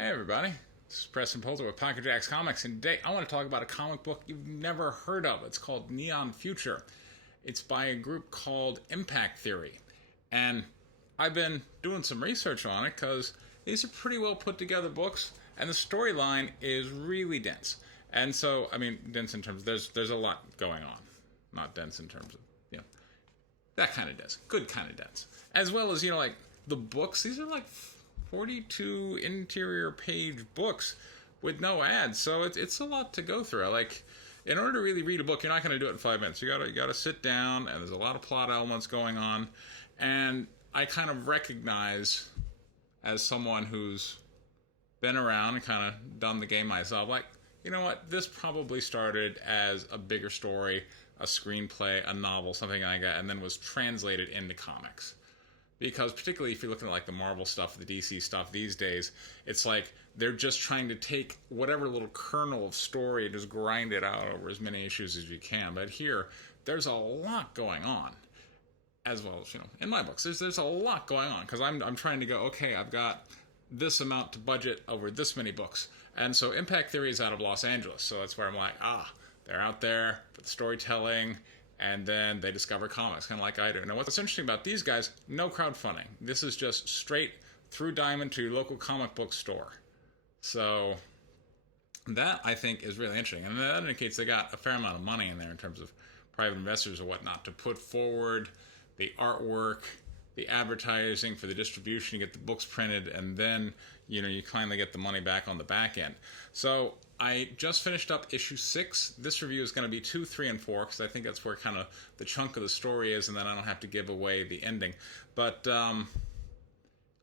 Hey everybody, this is Preston Polter with Pocket Jacks Comics, and today I want to talk about a comic book you've never heard of. It's called Neon Future. It's by a group called Impact Theory, and I've been doing some research on it because these are pretty well put together books, and the storyline is really dense. And so, I mean, dense in terms of there's a lot going on, not dense in terms of that kind of dense, good kind of dense, as well as like the books. These are like 42 interior page books with no ads, so it's a lot to go through. Like, in order to really read a book, you're not going to do it in 5 minutes. You gotta sit down, and there's a lot of plot elements going on. And I kind of recognize, as someone who's been around and kind of done the game myself, like, you know what, this probably started as a bigger story, a screenplay, a novel, something like that, and then was translated into comics. Because particularly if you're looking at like the Marvel stuff, the DC stuff these days, it's like they're just trying to take whatever little kernel of story and just grind it out over as many issues as you can. But here, there's a lot going on, as well as in my books, there's a lot going on because I'm trying to go, okay, I've got this amount to budget over this many books, and so Impact Theory is out of Los Angeles, so that's where I'm like, they're out there for the storytelling. And then they discover comics, kind of like I do. Now, what's interesting about these guys, no crowdfunding. This is just straight through Diamond to your local comic book store. So that, I think, is really interesting. And that indicates they got a fair amount of money in there in terms of private investors or whatnot to put forward the artwork, the advertising for the distribution, you get the books printed, and then you finally get the money back on the back end. So I just finished up issue 6. This review is going to be 2, 3, and 4 because I think that's where kind of the chunk of the story is, and then I don't have to give away the ending. But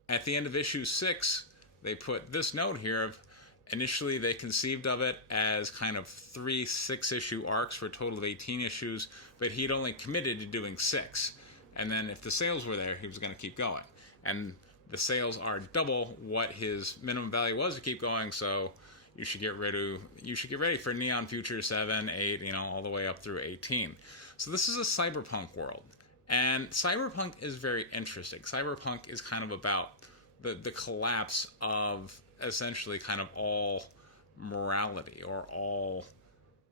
at the end of issue 6, they put this note here of initially they conceived of it as kind of 3 6-issue arcs for a total of 18 issues, but he'd only committed to doing 6. And then if the sales were there, he was going to keep going. And the sales are double what his minimum value was to keep going, so you should get ready for Neon Future 7, 8, all the way up through 18. So this is a cyberpunk world. And cyberpunk is very interesting. Cyberpunk is kind of about the collapse of essentially kind of all morality or all,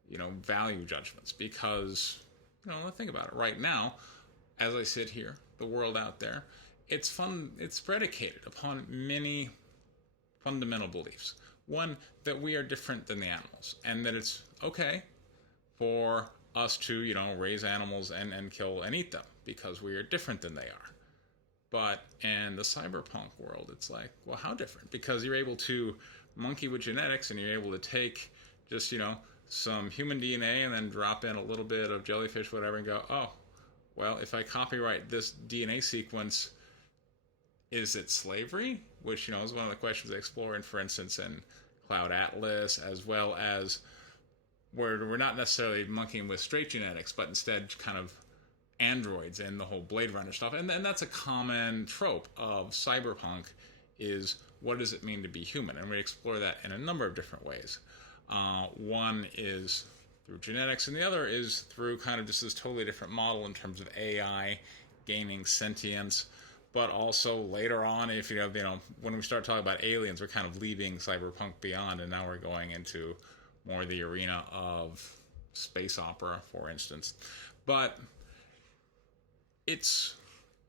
value judgments. Because, think about it. Right now, as I sit here, the world out there, it's predicated upon many fundamental beliefs. One, that we are different than the animals, and that it's okay for us to, raise animals and kill and eat them because we are different than they are. But in the cyberpunk world, it's like, well, how different? Because you're able to monkey with genetics, and you're able to take just, some human DNA and then drop in a little bit of jellyfish, whatever, and go, oh, well, if I copyright this DNA sequence, is it slavery? Which, is one of the questions they explore, for instance, in Cloud Atlas, as well as where we're not necessarily monkeying with straight genetics, but instead kind of androids and the whole Blade Runner stuff. And that's a common trope of cyberpunk is what does it mean to be human? And we explore that in a number of different ways. One is through genetics, and the other is through kind of just this totally different model in terms of AI gaining sentience. But also later on, if when we start talking about aliens, we're kind of leaving cyberpunk beyond, and now we're going into more the arena of space opera, for instance. But it's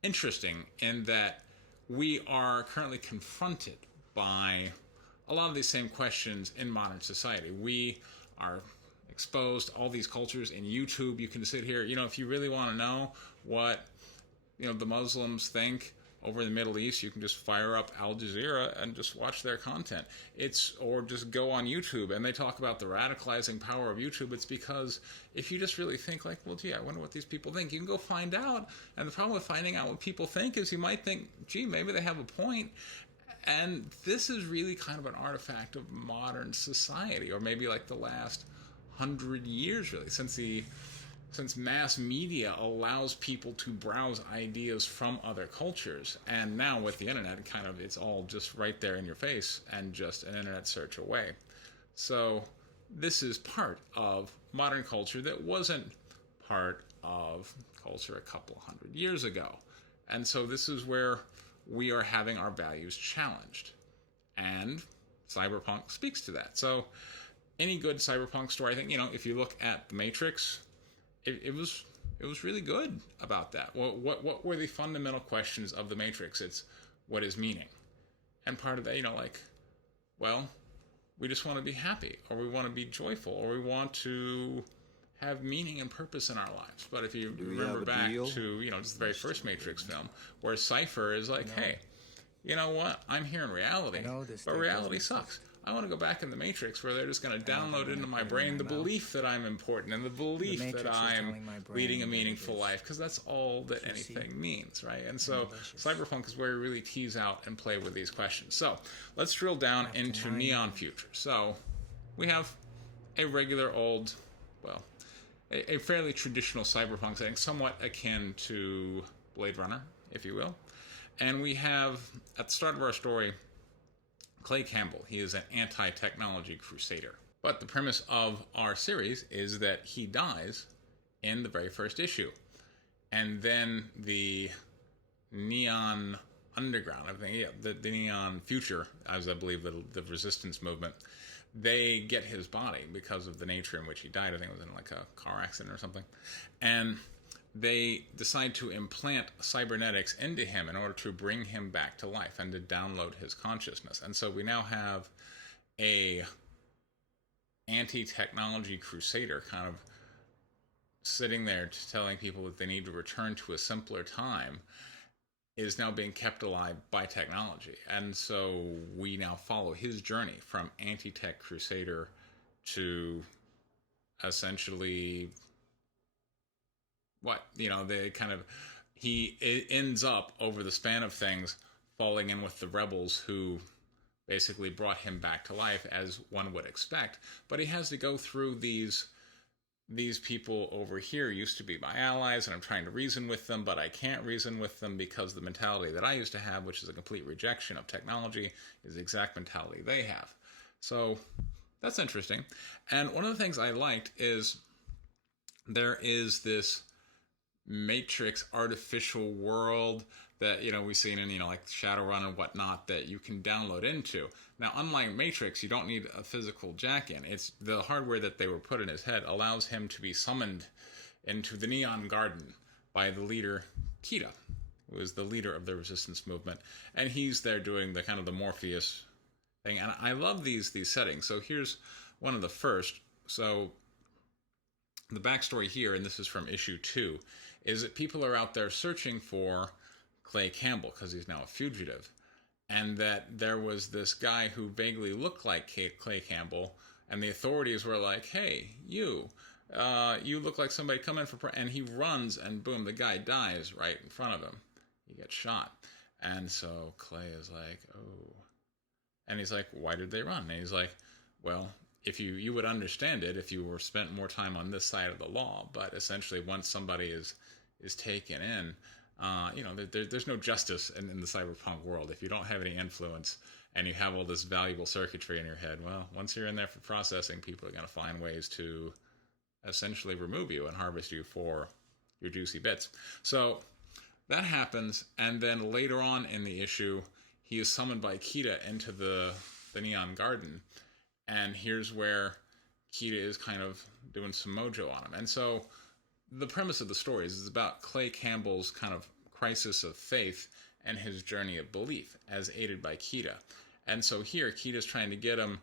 interesting in that we are currently confronted by a lot of these same questions in modern society. We are exposed to all these cultures in YouTube. You can sit here, if you really want to know what the Muslims think over in the Middle East, you can just fire up Al Jazeera and just watch their content. Or just go on YouTube, and they talk about the radicalizing power of YouTube. It's because if you just really think like, well, gee, I wonder what these people think, you can go find out. And the problem with finding out what people think is you might think, gee, maybe they have a point. And this is really kind of an artifact of modern society, or maybe like the last 100 years, really, since mass media allows people to browse ideas from other cultures. And now with the internet, it's all just right there in your face and just an internet search away. So this is part of modern culture that wasn't part of culture a couple 100 years ago. And so this is where we are having our values challenged. And Cyberpunk speaks to that. So any good Cyberpunk story, I think, if you look at The Matrix, it was really good about that. What were the fundamental questions of The Matrix? It's what is meaning, and part of that, well, we just want to be happy, or we want to be joyful, or we want to have meaning and purpose in our lives. But if you remember back to just the very first Matrix film, where Cypher is like, hey, you know what? I'm here in reality, but reality sucks. I want to go back in the Matrix where they're just going to download into my brain the belief that I'm important and the belief that I'm leading a meaningful life, because that's all that anything means, right? And so Cyberpunk is where we really tease out and play with these questions. So let's drill down into Neon Future. So we have a regular old, well, a fairly traditional cyberpunk setting, somewhat akin to Blade Runner, if you will. And we have, at the start of our story, Clay Campbell. He is an anti-technology crusader. But the premise of our series is that he dies in the very first issue. And then the Neon Underground, I think, the Neon Future, as I believe the resistance movement, they get his body because of the nature in which he died. I think it was in like a car accident or something. And they decide to implant cybernetics into him in order to bring him back to life and to download his consciousness. And so we now have a anti-technology crusader kind of sitting there telling people that they need to return to a simpler time, is now being kept alive by technology. And so we now follow his journey from anti-tech crusader to essentially he ends up, over the span of things, falling in with the rebels who basically brought him back to life, as one would expect. But he has to go through these people over here used to be my allies, and I'm trying to reason with them, but I can't reason with them because the mentality that I used to have, which is a complete rejection of technology, is the exact mentality they have. So that's interesting. And one of the things I liked is there is this Matrix artificial world that we've seen in like Shadowrun and whatnot that you can download into. Now, unlike Matrix, you don't need a physical jack-in. It's the hardware that they were put in his head allows him to be summoned into the Neon Garden by the leader Kita, who is the leader of the resistance movement, and he's there doing the kind of the Morpheus thing. And I love these settings. So here's one of the first. So the backstory here, and this is from issue 2, is that people are out there searching for Clay Campbell because he's now a fugitive, and that there was this guy who vaguely looked like Clay Campbell, and the authorities were like, hey, you look like somebody come in for... And he runs, and boom, the guy dies right in front of him. He gets shot. And so Clay is like, oh. And he's like, why did they run? And he's like, well, if you would understand it if you were spent more time on this side of the law, but essentially once somebody is taken in, there's no justice in the cyberpunk world. If you don't have any influence and you have all this valuable circuitry in your head, well, once you're in there for processing, people are going to find ways to essentially remove you and harvest you for your juicy bits. So that happens, and then later on in the issue, he is summoned by Kita into the Neon Garden, and here's where Kita is kind of doing some mojo on him. And so the premise of the story is about Clay Campbell's kind of crisis of faith and his journey of belief, as aided by Kita. And so here, Kita's trying to get him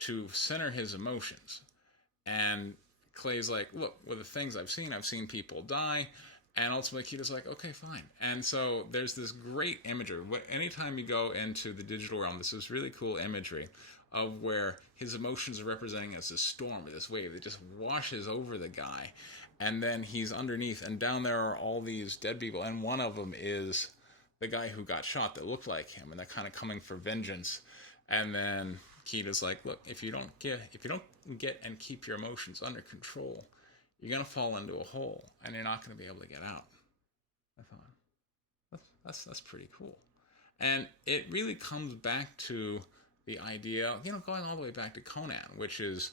to center his emotions. And Clay's like, look, with the things I've seen people die. And ultimately, Kita's like, okay, fine. And so there's this great imagery. Anytime you go into the digital realm, this is really cool imagery of where his emotions are representing as this storm or this wave that just washes over the guy. And then he's underneath, and down there are all these dead people, and one of them is the guy who got shot that looked like him, and they're kind of coming for vengeance. And then Kita's like, look, if you don't get and keep your emotions under control, you're gonna fall into a hole, and you're not gonna be able to get out. I thought that's pretty cool, and it really comes back to the idea, going all the way back to Conan, which is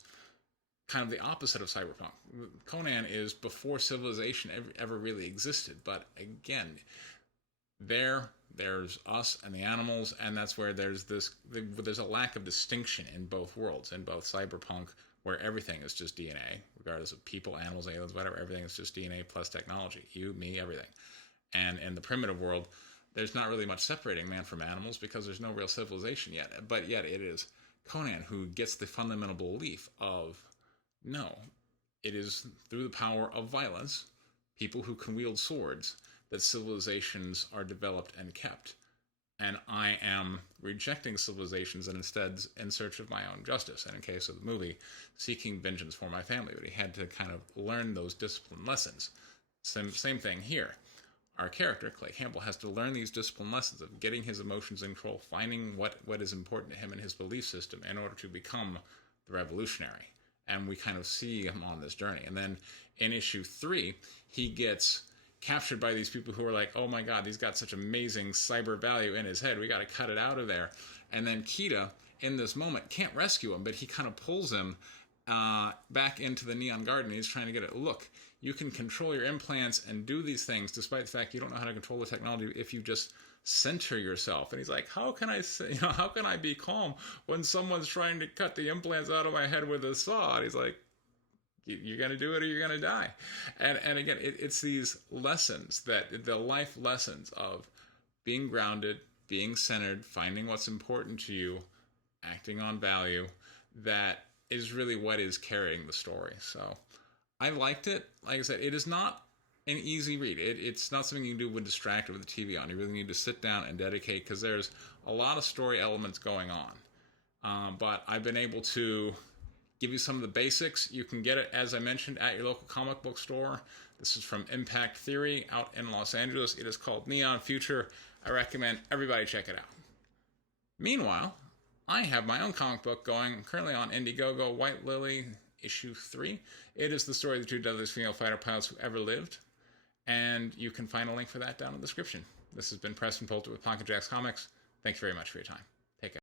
kind of the opposite of cyberpunk. Conan is before civilization ever really existed, but again, There's us and the animals, and that's where there's a lack of distinction in both worlds. In both Cyberpunk, where everything is just DNA, regardless of people, animals, aliens, whatever, everything is just DNA plus technology. You, me, everything. And in the primitive world, there's not really much separating man from animals because there's no real civilization yet. But yet it is Conan who gets the fundamental belief of no, it is through the power of violence, people who can wield swords, that civilizations are developed and kept. And I am rejecting civilizations and instead in search of my own justice. And in case of the movie, seeking vengeance for my family. But he had to kind of learn those discipline lessons. Same thing here. Our character, Clay Campbell, has to learn these discipline lessons of getting his emotions in control, finding what is important to him and his belief system in order to become the revolutionary. And we kind of see him on this journey. And then in issue 3, he gets captured by these people who are like, oh my god, he's got such amazing cyber value in his head, we got to cut it out of there. And then Kita, in this moment, can't rescue him, but he kind of pulls him back into the Neon Garden. He's trying to get it. Look, you can control your implants and do these things despite the fact you don't know how to control the technology if you just center yourself. And he's like, how can I be calm when someone's trying to cut the implants out of my head with a saw? And he's like, you're going to do it or you're going to die. And again, it's these lessons, that the life lessons of being grounded, being centered, finding what's important to you, acting on value, that is really what is carrying the story. So I liked it. Like I said, it is not an easy read. It's not something you can do when distracted with the TV on. You really need to sit down and dedicate, because there's a lot of story elements going on. But I've been able to give you some of the basics. You can get it, as I mentioned, at your local comic book store. This is from Impact Theory out in Los Angeles. It is called Neon Future. I recommend everybody check it out. Meanwhile, I have my own comic book going. I'm currently on Indiegogo, White Lily, issue 3. It is the story of the 2 deadliest female fighter pilots who ever lived. And you can find a link for that down in the description. This has been Preston Polter with Pocket Jacks Comics. Thanks very much for your time.